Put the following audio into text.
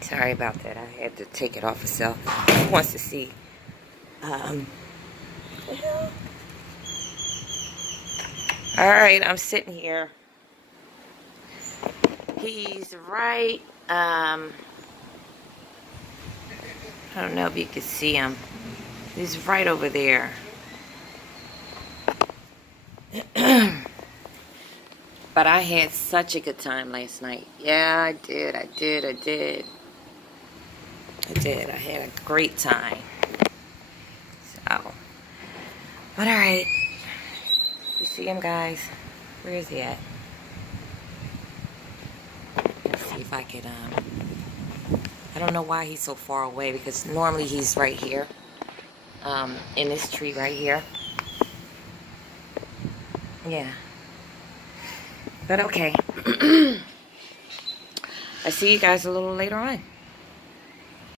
Sorry about that. I had to take it off itself. He wants to see. Alright, I'm sitting here. He's right, I don't know if you can see him. He's right over there. But I had such a good time last night. Yeah, I did. I had a great time. So, but alright. You see him, guys? Where is he at? Let's see if I could, I don't know why he's so far away, because normally he's right here. In this tree right here. Yeah. But okay. I see you guys a little later on.